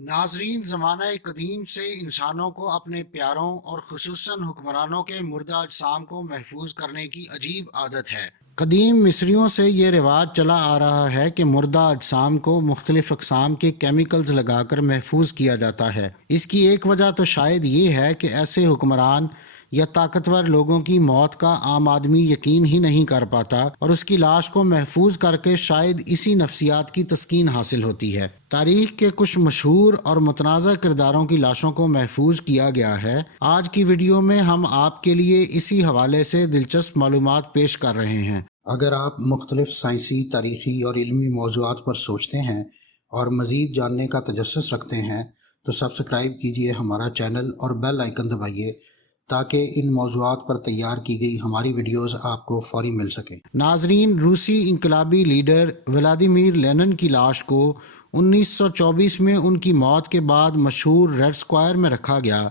ناظرین، زمانہ قدیم سے انسانوں کو اپنے پیاروں اور خصوصاً حکمرانوں کے مردہ اجسام کو محفوظ کرنے کی عجیب عادت ہے۔ قدیم مصریوں سے یہ رواج چلا آ رہا ہے کہ مردہ اجسام کو مختلف اقسام کے کیمیکلز لگا کر محفوظ کیا جاتا ہے۔ اس کی ایک وجہ تو شاید یہ ہے کہ ایسے حکمران یا طاقتور لوگوں کی موت کا عام آدمی یقین ہی نہیں کر پاتا اور اس کی لاش کو محفوظ کر کے شاید اسی نفسیات کی تسکین حاصل ہوتی ہے۔ تاریخ کے کچھ مشہور اور متنازع کرداروں کی لاشوں کو محفوظ کیا گیا ہے۔ آج کی ویڈیو میں ہم آپ کے لیے اسی حوالے سے دلچسپ معلومات پیش کر رہے ہیں۔ اگر آپ مختلف سائنسی، تاریخی اور علمی موضوعات پر سوچتے ہیں اور مزید جاننے کا تجسس رکھتے ہیں تو سبسکرائب کیجئے ہمارا چینل اور بیل آئیکن دبائیے تاکہ ان موضوعات پر تیار کی گئی ہماری ویڈیوز آپ کو فوری مل سکیں۔ ناظرین، روسی انقلابی لیڈر ولادیمیر لینن کی لاش کو 1924 میں ان کی موت کے بعد مشہور ریڈ اسکوائر میں رکھا گیا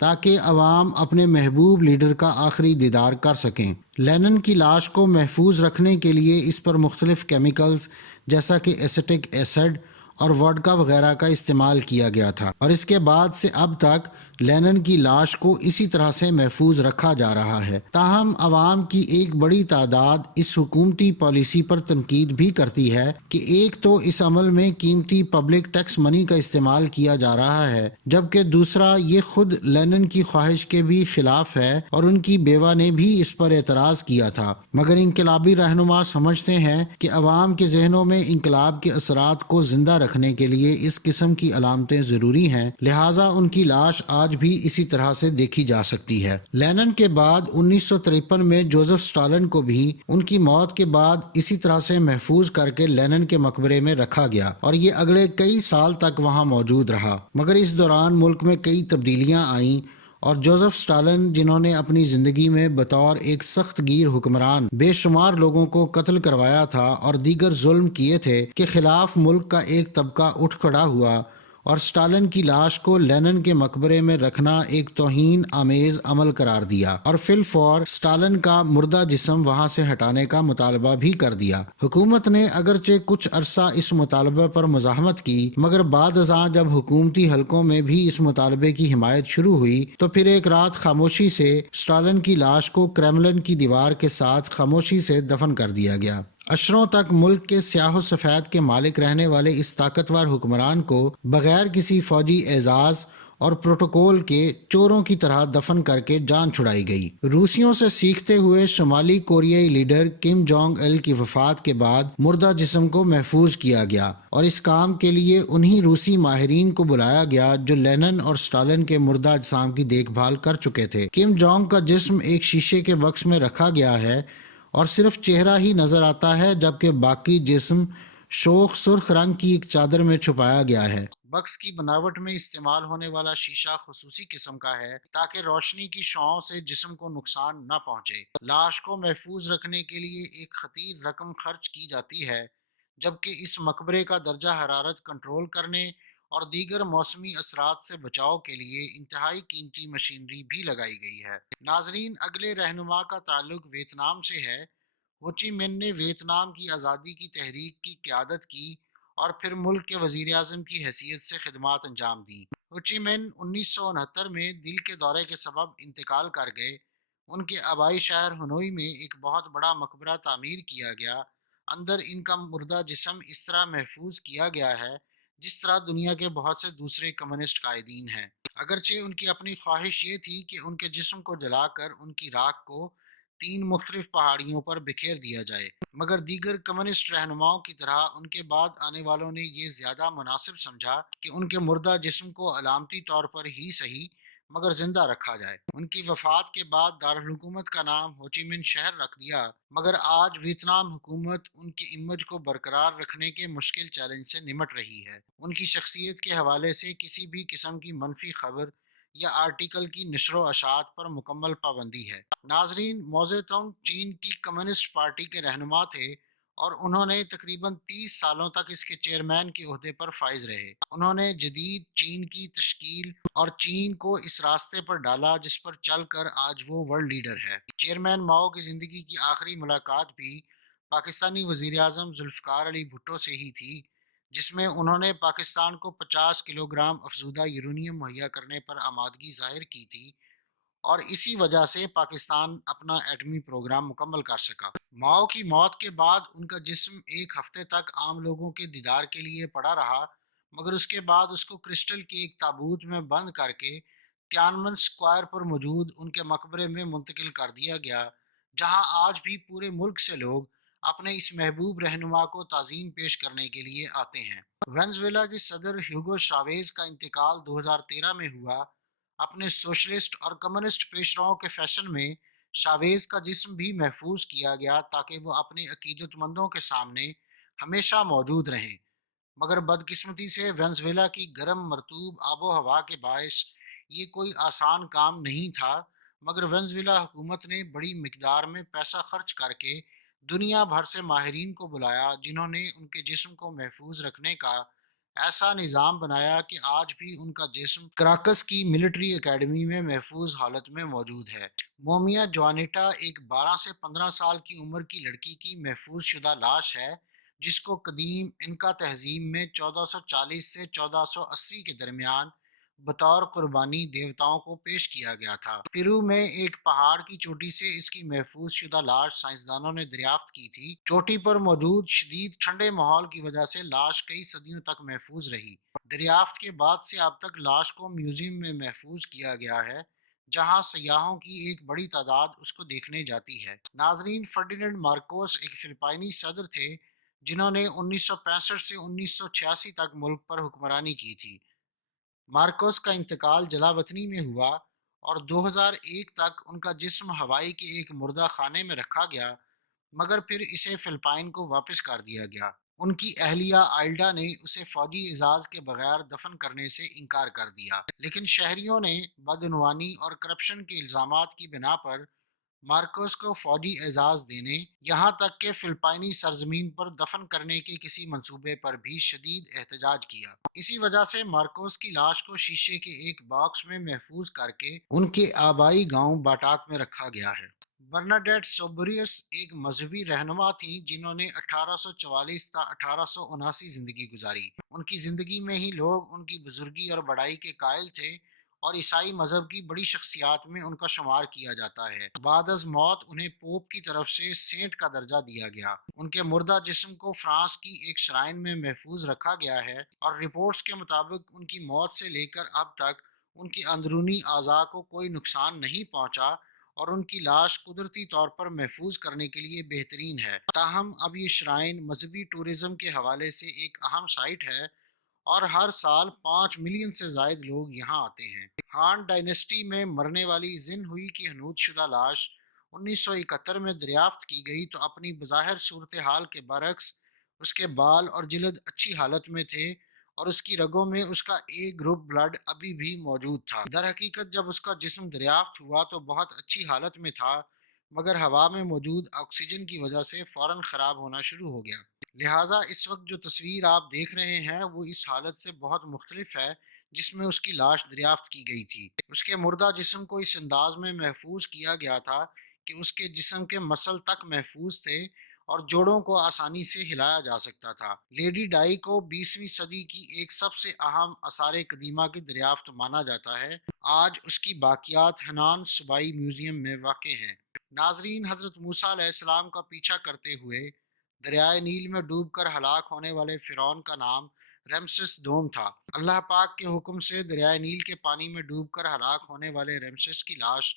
تاکہ عوام اپنے محبوب لیڈر کا آخری دیدار کر سکیں۔ لینن کی لاش کو محفوظ رکھنے کے لیے اس پر مختلف کیمیکلز جیسا کہ ایسیٹک ایسڈ اور وڈکا وغیرہ کا استعمال کیا گیا تھا، اور اس کے بعد سے اب تک لینن کی لاش کو اسی طرح سے محفوظ رکھا جا رہا ہے۔ تاہم عوام کی ایک بڑی تعداد اس حکومتی پالیسی پر تنقید بھی کرتی ہے کہ ایک تو اس عمل میں قیمتی پبلک ٹیکس منی کا استعمال کیا جا رہا ہے، جبکہ دوسرا یہ خود لینن کی خواہش کے بھی خلاف ہے اور ان کی بیوہ نے بھی اس پر اعتراض کیا تھا۔ مگر انقلابی رہنما سمجھتے ہیں کہ عوام کے ذہنوں میں انقلاب کے اثرات کو زندہ رکھنے کے لیے اس قسم کی علامتیں ضروری ہیں، لہٰذا ان کی لاش آج بھی اسی طرح سے دیکھی جا سکتی ہے۔ لینن کے بعد 1953 میں جوزف اسٹالن کو بھی ان کی موت کے بعد اسی طرح سے محفوظ کر کے لینن کے مقبرے میں رکھا گیا اور یہ اگلے کئی سال تک وہاں موجود رہا، مگر اس دوران ملک میں کئی تبدیلیاں آئیں اور جوزف اسٹالن، جنہوں نے اپنی زندگی میں بطور ایک سخت گیر حکمران بے شمار لوگوں کو قتل کروایا تھا اور دیگر ظلم کیے تھے، کے خلاف ملک کا ایک طبقہ اٹھ کھڑا ہوا اور اسٹالن کی لاش کو لینن کے مقبرے میں رکھنا ایک توہین آمیز عمل قرار دیا اور فی الفور اسٹالن کا مردہ جسم وہاں سے ہٹانے کا مطالبہ بھی کر دیا۔ حکومت نے اگرچہ کچھ عرصہ اس مطالبہ پر مزاحمت کی، مگر بعد ازاں جب حکومتی حلقوں میں بھی اس مطالبے کی حمایت شروع ہوئی تو پھر ایک رات خاموشی سے اسٹالن کی لاش کو کریملن کی دیوار کے ساتھ خاموشی سے دفن کر دیا گیا۔ عشروں تک ملک کے سیاہ و سفید کے مالک رہنے والے اس طاقتور حکمران کو بغیر کسی فوجی اعزاز اور پروٹوکول کے چوروں کی طرح دفن کر کے جان چھڑائی گئی۔ روسیوں سے سیکھتے ہوئے شمالی کوریائی لیڈر کم جونگ ایل کی وفات کے بعد مردہ جسم کو محفوظ کیا گیا اور اس کام کے لیے انہی روسی ماہرین کو بلایا گیا جو لینن اور اسٹالن کے مردہ اجسام کی دیکھ بھال کر چکے تھے۔ کم جونگ کا جسم ایک شیشے کے باکس میں رکھا گیا ہے اور صرف چہرہ ہی نظر آتا ہے، جبکہ باقی جسم شوخ سرخ رنگ کی ایک چادر میں چھپایا گیا ہے۔ بکس کی بناوٹ میں استعمال ہونے والا شیشہ خصوصی قسم کا ہے تاکہ روشنی کی شعاعوں سے جسم کو نقصان نہ پہنچے۔ لاش کو محفوظ رکھنے کے لیے ایک خطیر رقم خرچ کی جاتی ہے، جبکہ اس مقبرے کا درجہ حرارت کنٹرول کرنے اور دیگر موسمی اثرات سے بچاؤ کے لیے انتہائی قیمتی مشینری بھی لگائی گئی ہے۔ ناظرین، اگلے رہنما کا تعلق ویتنام سے ہے۔ ہوچی من نے ویتنام کی آزادی کی تحریک کی قیادت کی اور پھر ملک کے وزیر اعظم کی حیثیت سے خدمات انجام دیں۔ ہوچی من 1969 میں دل کے دورے کے سبب انتقال کر گئے۔ ان کے آبائی شہر ہنوئی میں ایک بہت بڑا مقبرہ تعمیر کیا گیا۔ اندر ان کا مردہ جسم اس طرح محفوظ کیا گیا ہے جس طرح دنیا کے بہت سے دوسرے کمیونسٹ قائدین ہیں۔ اگرچہ ان کی اپنی خواہش یہ تھی کہ ان کے جسم کو جلا کر ان کی راکھ کو 3 مختلف پہاڑیوں پر بکھیر دیا جائے، مگر دیگر کمیونسٹ رہنماؤں کی طرح ان کے بعد آنے والوں نے یہ زیادہ مناسب سمجھا کہ ان کے مردہ جسم کو علامتی طور پر ہی صحیح مگر زندہ رکھا جائے۔ ان کی وفات کے بعد دارالحکومت کا نام ہوچی من شہر رکھ دیا، مگر آج ویتنام حکومت ان کی امیج کو برقرار رکھنے کے مشکل چیلنج سے نمٹ رہی ہے۔ ان کی شخصیت کے حوالے سے کسی بھی قسم کی منفی خبر یا آرٹیکل کی نشر و اشاعت پر مکمل پابندی ہے۔ ناظرین، ماؤ زے تونگ چین کی کمیونسٹ پارٹی کے رہنما تھے اور انہوں نے تقریباً 30 سالوں تک اس کے چیئرمین کے عہدے پر فائز رہے۔ انہوں نے جدید چین کی تشکیل اور چین کو اس راستے پر ڈالا جس پر چل کر آج وہ ورلڈ لیڈر ہے۔ چیئرمین ماؤ کی زندگی کی آخری ملاقات بھی پاکستانی وزیر اعظم ذوالفقار علی بھٹو سے ہی تھی، جس میں انہوں نے پاکستان کو 50 کلو گرام افزودہ یورینیم مہیا کرنے پر آمادگی ظاہر کی تھی، اور اسی وجہ سے پاکستان اپنا ایٹمی پروگرام مکمل کر سکا۔ ماؤ کی موت کے بعد ان کا جسم ایک ہفتے تک عام لوگوں کے دیدار کے لیے پڑا رہا، مگر اس کے بعد اس کو کرسٹل کے ایک تابوت میں بند کر کے تیانمن اسکوائر پر موجود ان کے مقبرے میں منتقل کر دیا گیا، جہاں آج بھی پورے ملک سے لوگ اپنے اس محبوب رہنما کو تعظیم پیش کرنے کے لیے آتے ہیں۔ وینزویلا کے صدر ہیوگو شاویز کا انتقال 2013 میں ہوا۔ اپنے سوشلسٹ اور کمیونسٹ پیشراؤں کے فیشن میں شاویز کا جسم بھی محفوظ کیا گیا تاکہ وہ اپنے عقیدت مندوں کے سامنے ہمیشہ موجود رہیں، مگر بدقسمتی سے وینزویلا کی گرم مرطوب آب و ہوا کے باعث یہ کوئی آسان کام نہیں تھا، مگر وینزویلا حکومت نے بڑی مقدار میں پیسہ خرچ کر کے دنیا بھر سے ماہرین کو بلایا، جنہوں نے ان کے جسم کو محفوظ رکھنے کا ایسا نظام بنایا کہ آج بھی ان کا جسم کراکس کی ملٹری اکیڈمی میں محفوظ حالت میں موجود ہے۔ مومیا جوانیٹا ایک 12 سے 15 سال کی عمر کی لڑکی کی محفوظ شدہ لاش ہے، جس کو قدیم انکا تہذیب میں 1440 سے 1480 کے درمیان بطور قربانی دیوتاؤں کو پیش کیا گیا تھا۔ پیرو میں ایک پہاڑ کی چوٹی سے اس کی محفوظ شدہ لاش سائنسدانوں نے دریافت کی تھی۔ چوٹی پر موجود شدید ٹھنڈے ماحول کی وجہ سے لاش کئی صدیوں تک محفوظ رہی۔ دریافت کے بعد سے اب تک لاش کو میوزیم میں محفوظ کیا گیا ہے، جہاں سیاحوں کی ایک بڑی تعداد اس کو دیکھنے جاتی ہے۔ ناظرین، فرڈیننڈ مارکوس ایک فلپائنی صدر تھے جنہوں نے 1965 سے 1986 تک ملک پر حکمرانی کی تھی۔ مارکوس کا انتقال جلا وطنی میں ہوا اور 2001 تک ان کا جسم ہوائی کے ایک مردہ خانے میں رکھا گیا، مگر پھر اسے فلپائن کو واپس کر دیا گیا۔ ان کی اہلیہ آئلڈا نے اسے فوجی اعزاز کے بغیر دفن کرنے سے انکار کر دیا، لیکن شہریوں نے بدعنوانی اور کرپشن کے الزامات کی بنا پر مارکوس کو فوجی اعزاز دینے، یہاں تک کہ فلپائنی سرزمین پر دفن کرنے کے کسی منصوبے پر بھی شدید احتجاج کیا۔ اسی وجہ سے مارکوس کی لاش کو شیشے کے ایک باکس میں محفوظ کر کے ان کے آبائی گاؤں باٹاک میں رکھا گیا ہے۔ برناڈیٹ سوبریس ایک مذہبی رہنما تھیں جنہوں نے 1844 تا 1879 زندگی گزاری۔ ان کی زندگی میں ہی لوگ ان کی بزرگی اور بڑائی کے قائل تھے، اور عیسائی مذہب کی بڑی شخصیات میں ان کا شمار کیا جاتا ہے۔ بعد از موت انہیں پوپ کی طرف سے سینٹ کا درجہ دیا گیا۔ ان کے مردہ جسم کو فرانس کی ایک شرائن میں محفوظ رکھا گیا ہے، اور رپورٹس کے مطابق ان کی موت سے لے کر اب تک ان کی اندرونی اعضاء کو کوئی نقصان نہیں پہنچا، اور ان کی لاش قدرتی طور پر محفوظ کرنے کے لیے بہترین ہے۔ تاہم اب یہ شرائن مذہبی ٹورزم کے حوالے سے ایک اہم سائٹ ہے، اور ہر سال 5 ملین سے زائد لوگ یہاں آتے ہیں۔ ہان ڈائنسٹی میں مرنے والی زن ہوئی کی حنوط شدہ لاش 1971 میں دریافت کی گئی تو اپنی بظاہر صورتحال کے برعکس اس کے بال اور جلد اچھی حالت میں تھے، اور اس کی رگوں میں اس کا A گروپ بلڈ ابھی بھی موجود تھا۔ در حقیقت جب اس کا جسم دریافت ہوا تو بہت اچھی حالت میں تھا، مگر ہوا میں موجود آکسیجن کی وجہ سے فوراً خراب ہونا شروع ہو گیا۔ لہٰذا اس وقت جو تصویر آپ دیکھ رہے ہیں وہ اس حالت سے بہت مختلف ہے جس میں اس کی لاش دریافت کی گئی تھی۔ اس کے مردہ جسم کو اس انداز میں محفوظ کیا گیا تھا کہ اس کے جسم کے مسل تک محفوظ تھے اور جوڑوں کو آسانی سے ہلایا جا سکتا تھا۔ لیڈی ڈائی کو 20ویں صدی کی ایک سب سے اہم آثار قدیمہ کی دریافت مانا جاتا ہے۔ آج اس کی باقیات ہنان صوبائی میوزیم میں واقع ہیں۔ ناظرین، حضرت موسیٰ علیہ السلام کا پیچھا کرتے ہوئے دریائے نیل میں ڈوب کر ہلاک ہونے والے فرعون کا نام رمسس دوم تھا۔ اللہ پاک کے حکم سے دریائے نیل کے پانی میں ڈوب کر ہلاک ہونے والے رمسس کی لاش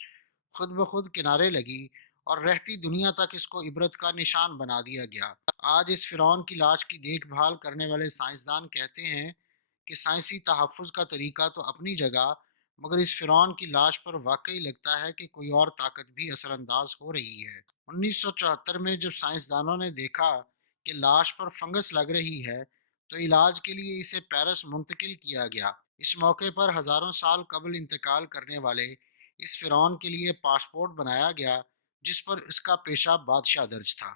خود بخود کنارے لگی، اور رہتی دنیا تک اس کو عبرت کا نشان بنا دیا گیا۔ آج اس فرعون کی لاش کی دیکھ بھال کرنے والے سائنسدان کہتے ہیں کہ سائنسی تحفظ کا طریقہ تو اپنی جگہ، مگر اس فرعون کی لاش پر واقعی لگتا ہے کہ کوئی اور طاقت بھی اثر انداز ہو رہی ہے۔ 1974 میں جب سائنسدانوں نے دیکھا کہ لاش پر فنگس لگ رہی ہے تو علاج کے لیے اسے پیرس منتقل کیا گیا۔ اس موقع پر ہزاروں سال قبل انتقال کرنے والے اس فرعون کے لیے پاسپورٹ بنایا گیا جس پر اس کا پیشہ بادشاہ درج تھا۔